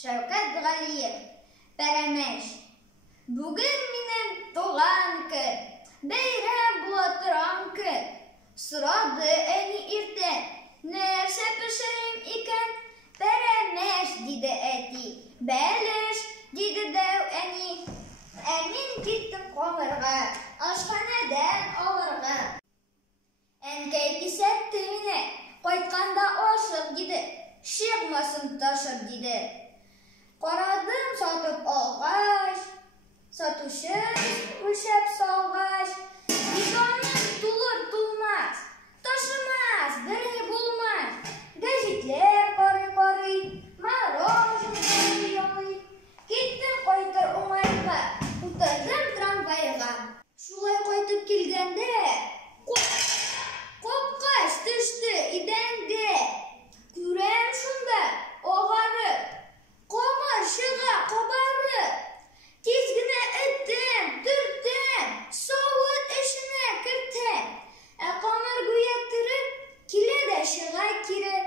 Шәүкәт Ғәлиев, Пәрәмәш. Бүген минем туған көн, бәйрәм була торган көн. Сорады әни иртән, нәрсә пешерим икән? Пәрәмәш, диде әти. Бәлеш, диде дәү әни. Ә мин киттем камырга, ашханәдән алырга. Әнкәй кисәтте мине, кайтканда ашык, диде. Чыкмасын ташып, диде. Карадым сатып алгач, сатучы үлчәп салгач, бизаным тулыр-тулмас, ташымас, берни булмас. Гәҗитләр карый-карый, мороженое ялый. Киттем кайтыр уңайга, утырдым трамвайга. Шулай кайтып килгәндә, капкач төште идәнгә. Күрәм шунда агарып, камыр чыга кабарып. Тиз генә эттем, төртем, савыт эченә кертем. Ә камыр гүя тереп, килә дә чыга кире.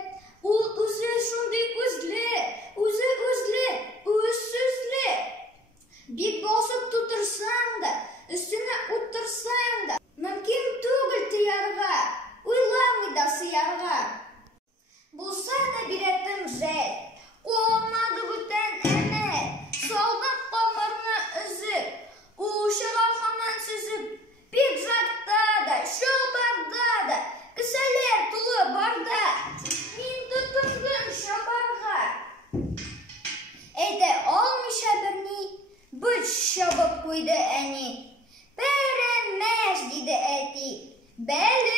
Ул үзе шундый күзле, үзе үзле, үзсүзле. Бик басып тутырсаң да, өстенә утырсаң да, мөмкин түгел тыярга, уйламый да сыярга. Булса да билетим жәл, кулымнады бүтән әмәл. Салдым камырны өзеп, ул чыга һаман сөзеп. Пиджакта да, чалбарда да, кесәләр тулы барда. Мин тотындым чабарга. Әйтә алмыйча берни, бүт чабып куйды әни. Пәрәмәш, диде әти. Бәлеш